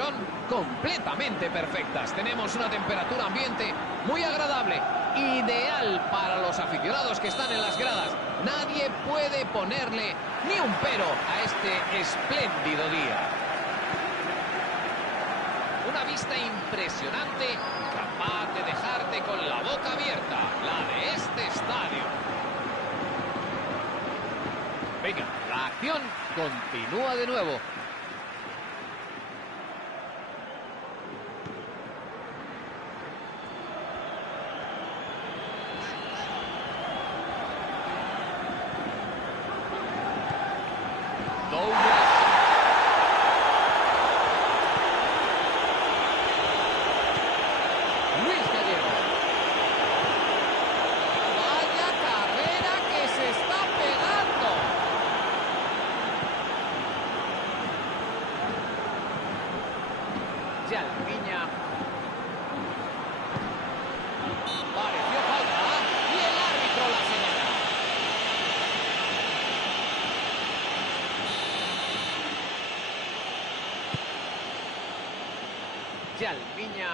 son completamente perfectas. Tenemos una temperatura ambiente muy agradable, ideal para los aficionados que están en las gradas. Nadie puede ponerle ni un pero a este espléndido día. Una vista impresionante, capaz de dejarte con la boca abierta, la de este estadio. Venga, la acción continúa de nuevo. Jalviña. Pareció falta y el árbitro la señala. Jalviña.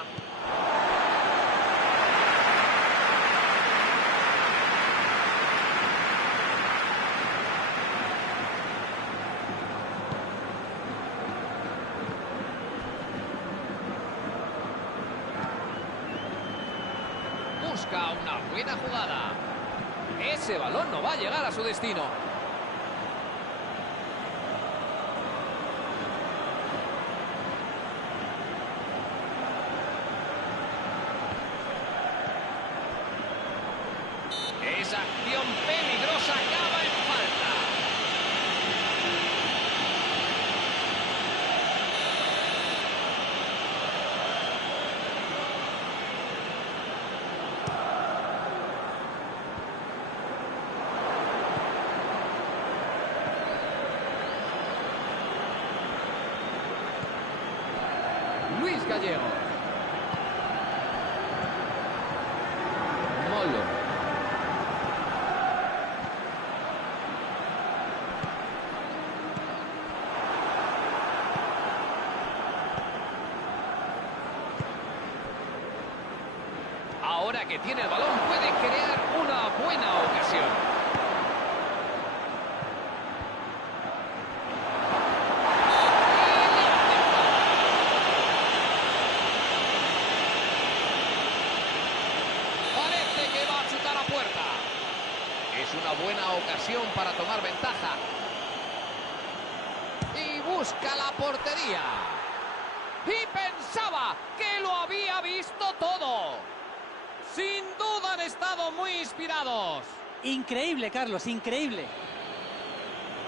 Busca una buena jugada. Ese balón no va a llegar a su destino. Esa acción peligrosa acaba en falta. Luis Gallego. Molo. Ahora que tiene el balón puede crear una buena ocasión. Es una buena ocasión para tomar ventaja. Y busca la portería. Y pensaba que lo había visto todo. Sin duda han estado muy inspirados. Increíble, Carlos, increíble.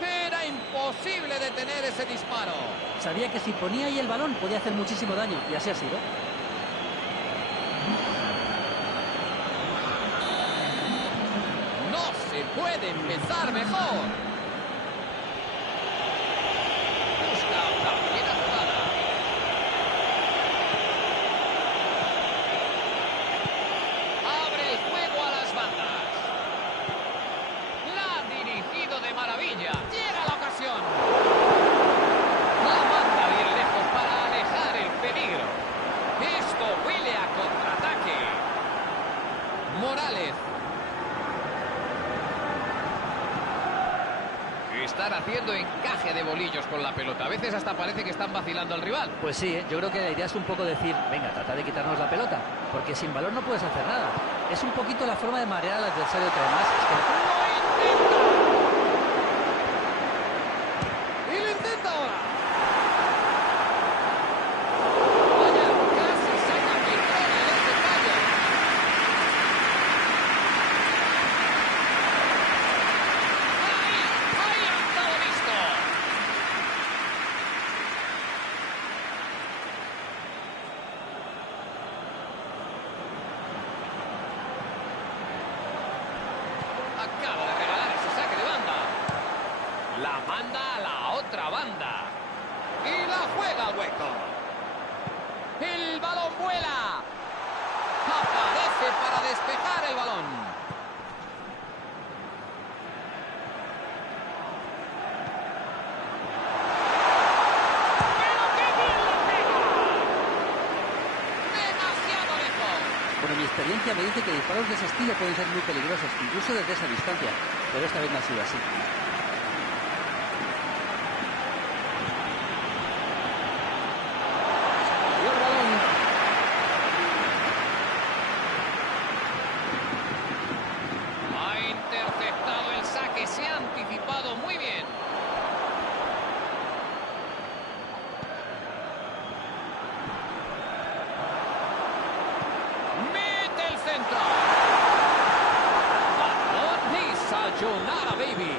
Era imposible detener ese disparo. Sabía que si ponía ahí el balón podía hacer muchísimo daño, y así ha sido. Puede empezar mejor. Busca una buena jugada. Abre el juego a las bandas. La ha dirigido de maravilla. Llega la ocasión. La manda bien lejos para alejar el peligro. Esto huele a contraataque. Morales. Están haciendo encaje de bolillos con la pelota. A veces hasta parece que están vacilando al rival. Pues sí, yo creo que la idea es un poco decir, venga, trata de quitarnos la pelota, porque sin balón no puedes hacer nada. Es un poquito la forma de marear al adversario que además es que... ¡Lo intenta! ¡Y lo intenta ahora! Vaya, casi saca Petrone en ese fallo. ¡Ahí han estado listo! Acaba de regalar ese saque de banda. La manda a la otra banda. Y la juega al hueco. El balón vuela. Aparece para despejar el balón. ¡Pero qué bien lo pega! pero mi experiencia me dice que disparos de ese estilo pueden ser muy peligrosos, incluso desde esa distancia, pero esta vez no ha sido así. Salió el balón. Ha interceptado el saque, se ha anticipado muy bien. Mete el centro. Balón y sayonara, baby.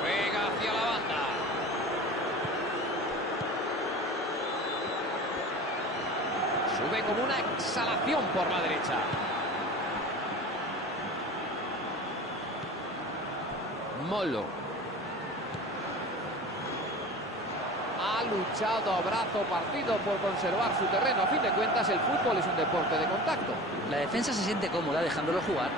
Juega hacia la banda. Sube como una exhalación por la derecha. Molo. Ha luchado a brazo partido por conservar su terreno. A fin de cuentas, el fútbol es un deporte de contacto. La defensa se siente cómoda dejándolo jugar.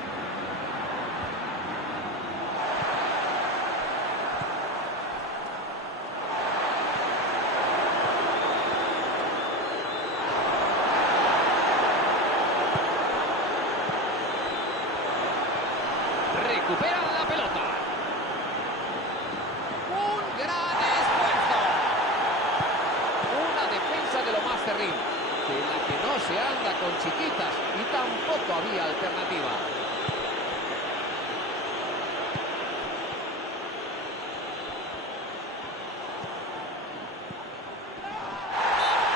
Recuperan la pelota. Un gran esfuerzo. Una defensa de lo más terrible, de la que no se anda con chiquitas y tampoco había alternativa.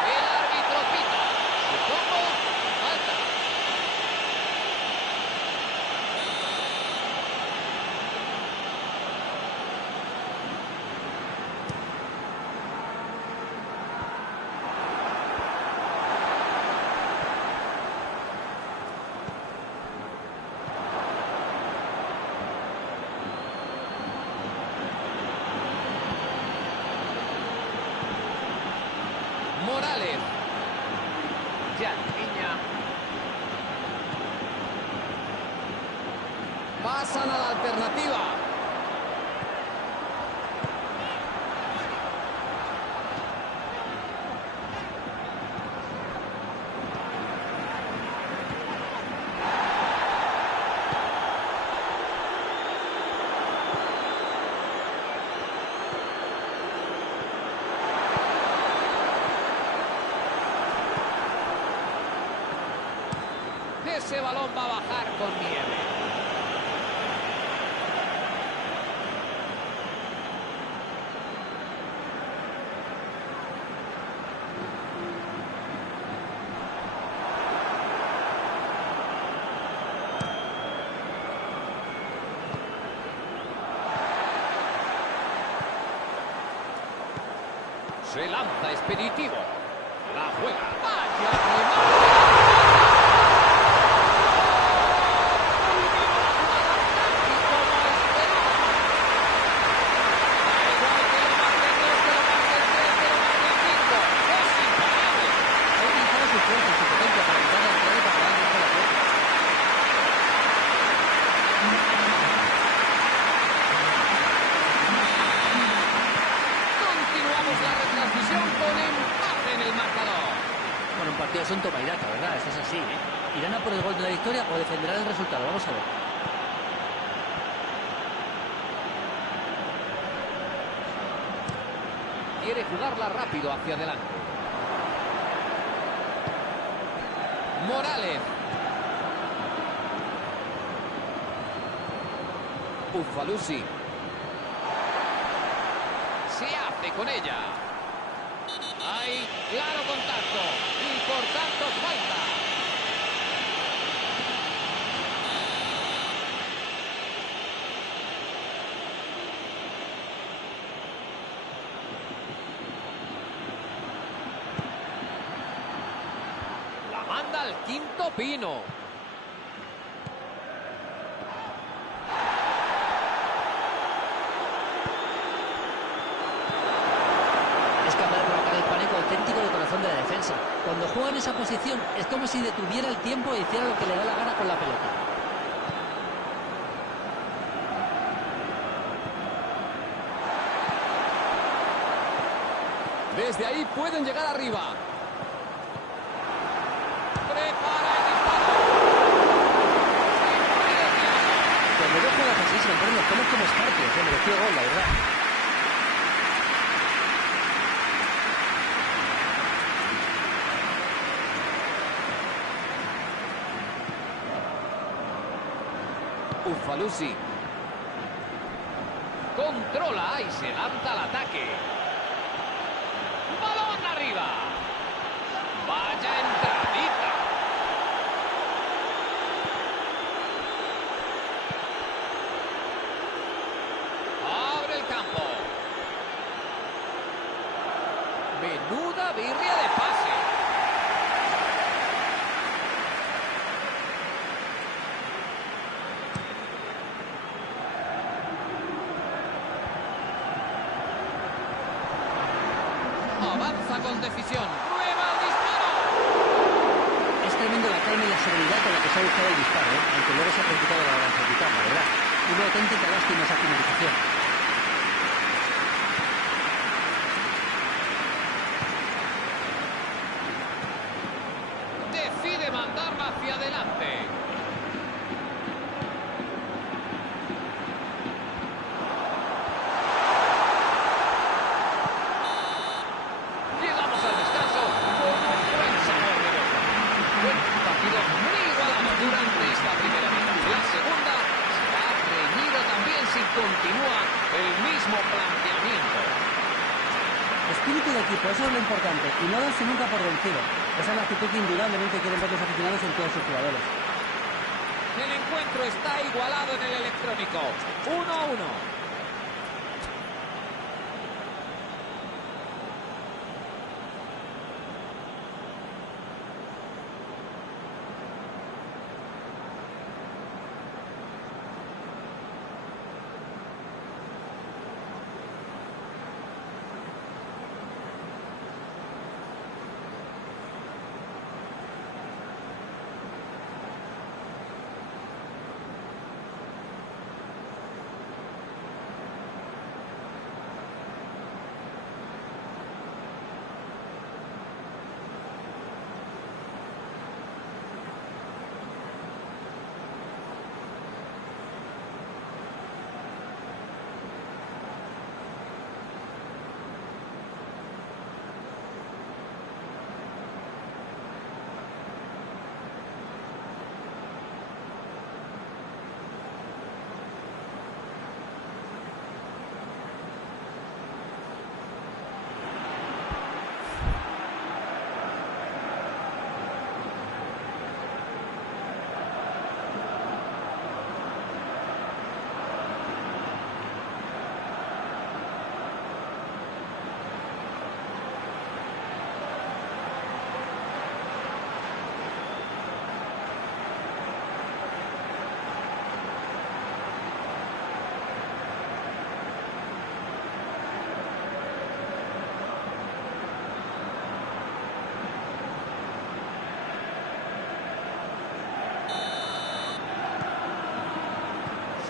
El árbitro pita. Supongo falta. Morales. Ya, niña. Pasan a la alternativa. Ese balón va a bajar con nieve. Se lanza expeditivo. La juega. ¡Vaya remate! Continuamos la retransmisión con empate en el marcador. Bueno, un partido es un toma y daca, ¿verdad? Esto es así, ¿eh? ¿Irán a por el gol de la victoria o defenderán el resultado? Vamos a ver. Quiere jugarla rápido hacia adelante. Morales. Uffalusi. Se hace con ella. Hay claro contacto. Y por tanto falta. La manda al quinto pino. Es capaz de provocar el pánico auténtico del corazón de la defensa. Cuando juega en esa posición es como si detuviera el tiempo e hiciera lo que le da la gana con la pelota. Desde ahí pueden llegar arriba. Prepara el disparo. Ufalusi. Controla y se lanza al ataque. ¡Balón arriba! ¡Vaya entradita! Abre el campo. Menuda birria de pase. Avanza con decisión. ¡Prueba el disparo! Es tremendo la calma y la serenidad con la que se ha buscado el disparo, ¿eh? Aunque luego se ha complicado la gran ejecutar, la verdad. Una auténtica lástima esa finalización. Decide mandarla hacia adelante. Llegamos al descanso con un buen sabor de boca. Fue un partido muy igualado durante esta primera mitad. La segunda será reñida también si continúa el mismo planteamiento. Espíritu de equipo, eso es lo importante, y no darse nunca por vencido. Esa es la actitud que indudablemente quieren ver los aficionados en todos sus jugadores. El encuentro está igualado en el electrónico. 1-1.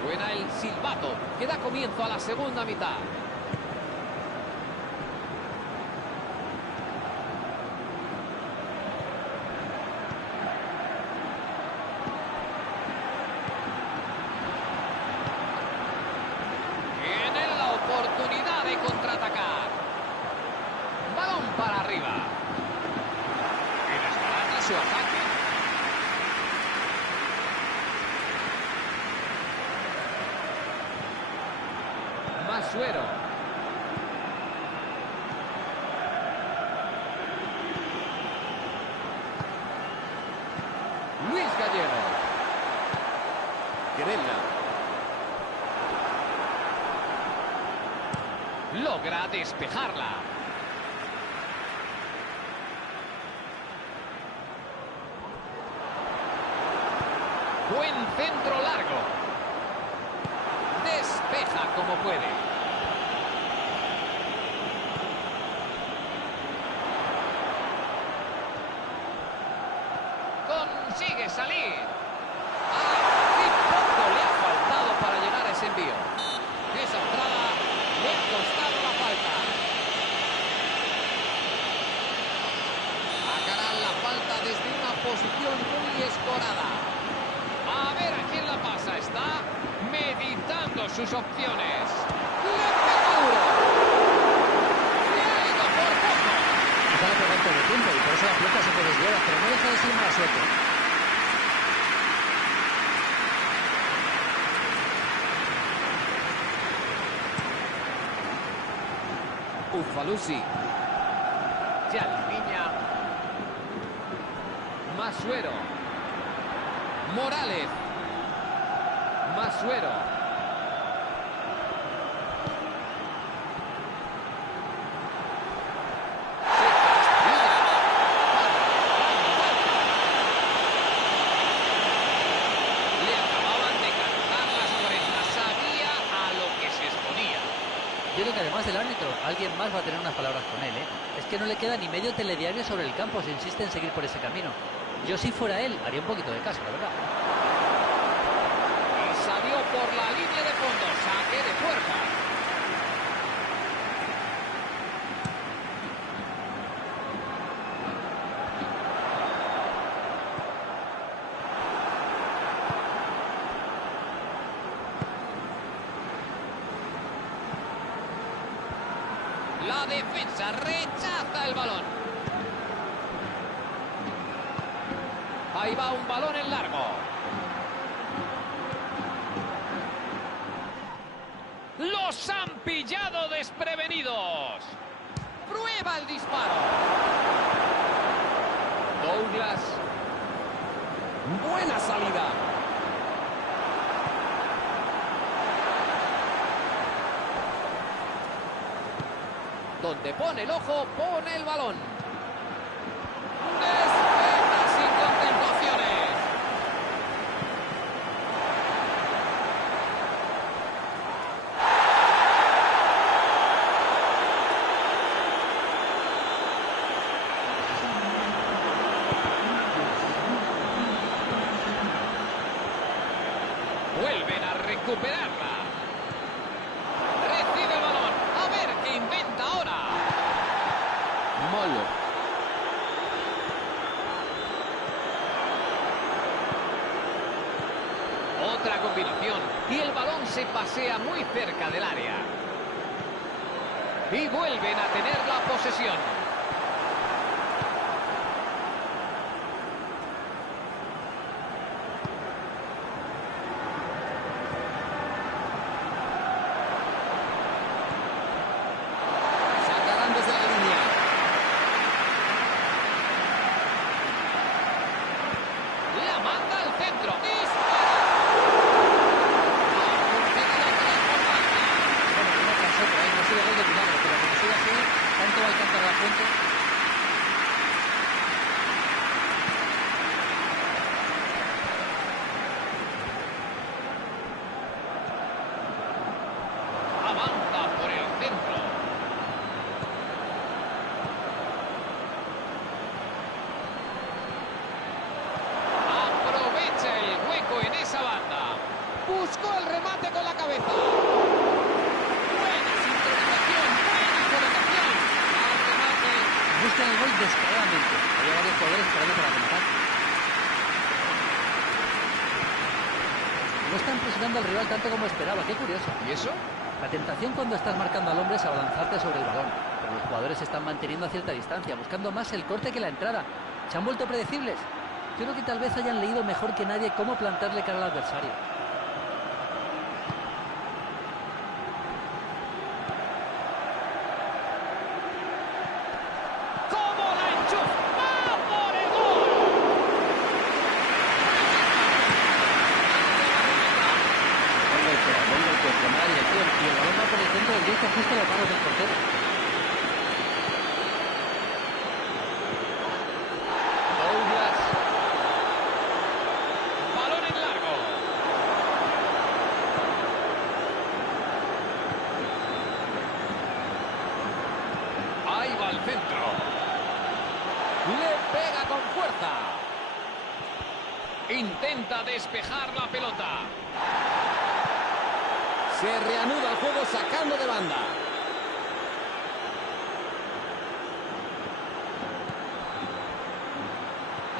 Suena el silbato que da comienzo a la segunda mitad. Tienen la oportunidad de contraatacar. Balón para arriba. Y desbarata su ataque. Masuero. Luis Gallego. Querella. Logra despejarla. Buen centro largo. Despeja como puede. Consigue salir. ¡Qué poco le ha faltado para llegar a ese envío! Esa entrada le ha costado la falta. Sacarán la falta desde una posición muy escorada. A ver a quién la pasa. Está meditando sus opciones. ¡Le pega duro! ¡Se ha ido por poco! Quizá le pegó antes de tiempo y por eso la pelota se puede desviar, pero no deja de ser mala suerte. Ufalusi. Yalviña. Masuero. Morales. Masuero. Yo creo que además del árbitro, alguien más va a tener unas palabras con él, ¿eh? Es que no le queda ni medio telediario sobre el campo si insiste en seguir por ese camino. Yo si fuera él, haría un poquito de caso, la verdad. Y salió por la línea de fondo, saque de puerta. La defensa rechaza el balón. Ahí va un balón en largo. Los han pillado desprevenidos. Prueba el disparo. Douglas. Buena salida. Donde pone el ojo, pone el balón. Despeja sin contemplaciones. Vuelven a recuperarla. Recibe el balón. A ver qué inventa ahora. Molo. Otra combinación. Y el balón se pasea muy cerca del área. Y vuelven a tener la posesión. Sacarán desde la línea. La manda al centro. ¡Dispara! Ha conseguido transformarla. Bueno, una tras otra, ¿eh? No ha sido gol de milagro, pero como sigue así, tanto va a alcanzar a la fuente. Avanza por el centro. Aprovecha el hueco en esa banda. Buscó el remate con la cabeza. Buena sincronización, buena colocación. Al remate. Buscan el gol descaradamente. Había varios jugadores esperando para rematar. No están presionando al rival tanto como esperaba, qué curioso. ¿Y eso? La tentación cuando estás marcando al hombre es abalanzarte sobre el balón, pero los jugadores se están manteniendo a cierta distancia, buscando más el corte que la entrada. Se han vuelto predecibles. Yo creo que tal vez hayan leído mejor que nadie cómo plantarle cara al adversario. ¿Cómo la enchufa? ¡Va por el gol! Buen golpe, mala dirección, y el balón va por el centro del disco justo a los manos del portero. Douglas. Balón en largo. Ahí va al centro. Le pega con fuerza. Intenta despejar la pelota. Se reanuda el juego sacando de banda.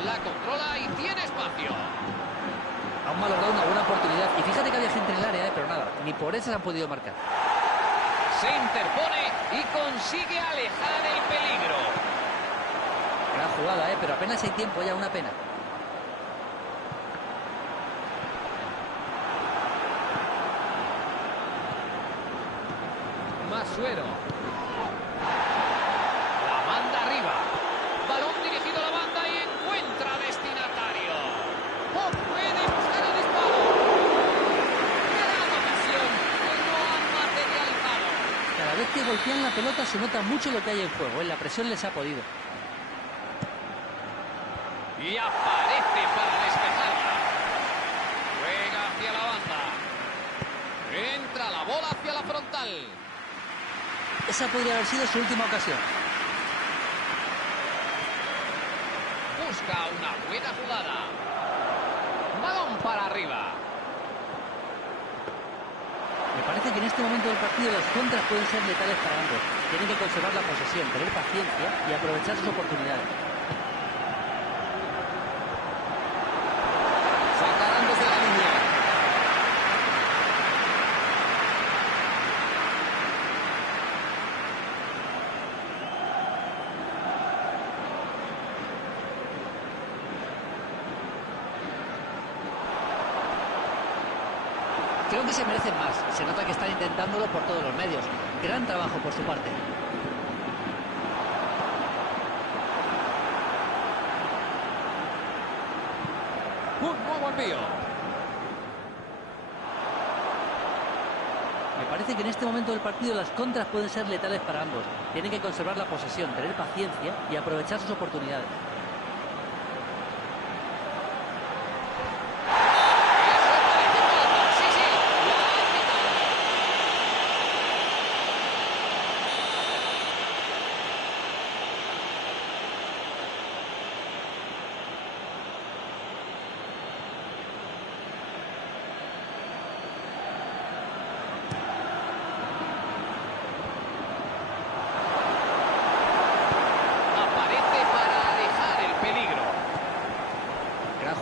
La controla y tiene espacio. Han malogrado una buena oportunidad, y fíjate que había gente en el área, pero nada, ni por eso se han podido marcar. Se interpone y consigue alejar el peligro. Gran jugada, pero apenas hay tiempo, ya una pena. Masuero. golpean la pelota se nota mucho lo que hay en juego. En la presión les ha podido. Y aparece para despejarla. Juega hacia la banda. Entra la bola hacia la frontal. Esa podría haber sido su última ocasión. Busca una buena jugada. Balón para arriba. Me parece que en este momento del partido las contras pueden ser letales para ambos. Tienen que conservar la posesión, tener paciencia y aprovechar sus oportunidades. Sacarán desde la línea. Creo que se merecen más. Se nota que están intentándolo por todos los medios. Gran trabajo por su parte. Un nuevo envío. Me parece que en este momento del partido las contras pueden ser letales para ambos. Tienen que conservar la posesión, tener paciencia y aprovechar sus oportunidades.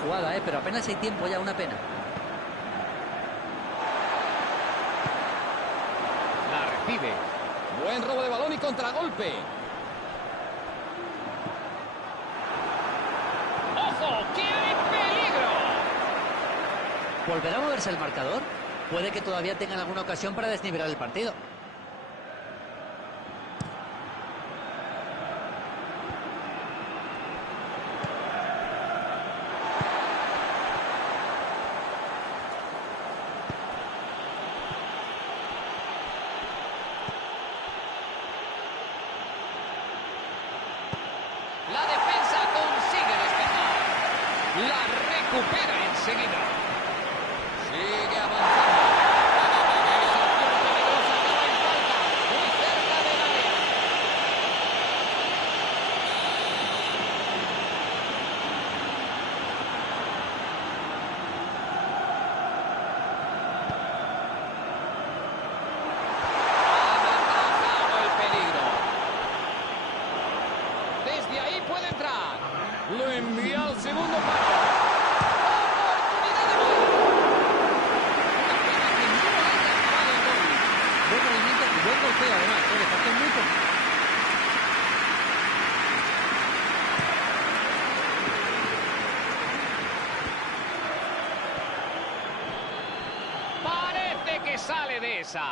Jugada, pero apenas hay tiempo ya, una pena. La recibe. Buen robo de balón y contragolpe. ¡Ojo! ¡Que hay peligro! ¿Volverá a moverse el marcador? Puede que todavía tengan alguna ocasión para desnivelar el partido. La defensa consigue despejar. La recupera enseguida. Sigue avanzando. Esa acción peligrosa acaba en falta. Muy cerca del área. Ha atajado el peligro. Desde ahí puede entrar. Lo envía al segundo palo. ¡Oportunidad de gol! Una pena que no haya acabado el gol. Buen movimiento y buen golpeo además. Le faltó muy poco. Parece que sale de esa.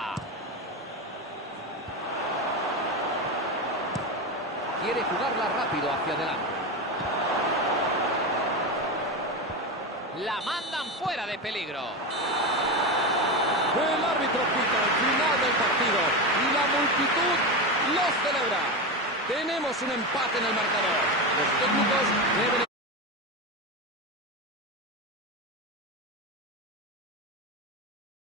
Quiere jugarla rápido hacia adelante. La mandan fuera de peligro. El árbitro pita el final del partido y la multitud lo celebra. Tenemos un empate en el marcador. Los técnicos deben